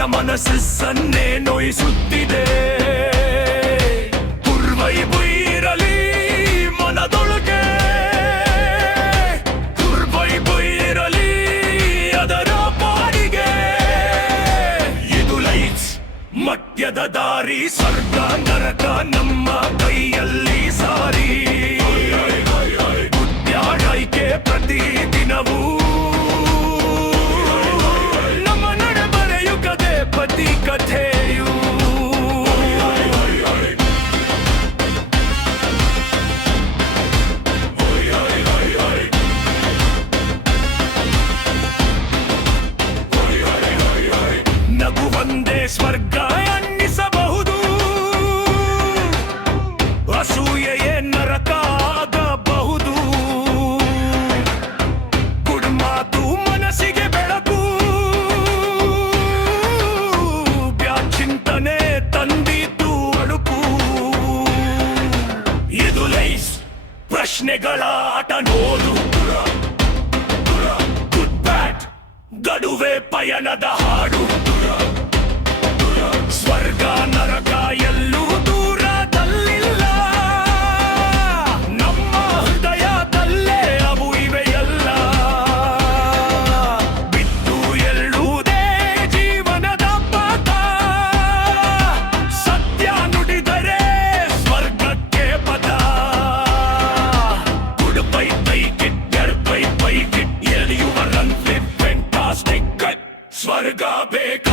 ಹೃದಯ ಮನಸ್ಸನ್ನೇ ನೋಯಿಸುತ್ತಿದೆ. ದುರ್ವೈಭವ ಇರಲಿ ಮನದೊಳಗೆ, ದುರ್ವೈಭವ ಇರಲಿ ಅದರ ಪಾಡಿಗೆ. ಇದು ಲೈಫ್ ಮಧ್ಯದ ದಾರಿ, ಸ್ವರ್ಗ ನರಕ ನಮ್ಮ ಕೈಯಲ್ಲಿ ಸಾರಿ. ಬುದ್ಧಾಡೈಕೆ ಪ್ರತಿ ದಿನವೂ ನಮ್ಮ ನಡೆ ಬರೆಯುತ್ತದೆ ಪತಿ ಕಥೆಯು. ನಗು ಒಂದೇ ಸ್ವರ್ಗ ಅನ್ನಿಸಬಹುದು, ಅಸೂಯೆಯೇ ನರಕ ಆಗಬಹುದು. ಗುಡ್ಮಾತು ಮನಸ್ಸಿಗೆ ಬೆಳಕು, ಚಿಂತನೆ ತಂದಿತು ಅಳುಕು. ಇದು ಲೈಫ್ ಪ್ರಶ್ನೆಗಳ ಆಟ ನೋಡು. ಗುಡ್ ಬ್ಯಾಡ್ ಗಡುವೆ ಪಯಣದ ಹಾಡು. ಸ್ವರ್ಗ ನರಕ ಎಲ್ಲೂ ದೂರದಲ್ಲಿಲ್ಲ, ನಮ್ಮ ಹೃದಯದಲ್ಲೇ ಅವು ಇವೆ ಎಲ್ಲ. ಬಿದ್ದು ಎಳ್ಳುವುದೇ ಜೀವನದ ಪಾಠ, ಸತ್ಯ ನುಡಿದರೆ ಸ್ವರ್ಗಕ್ಕೆ ಪದ. Good bye bye kit, get bye bye kit, L you are run with fantastic cut. ಸ್ವರ್ಗ ಬೇಕು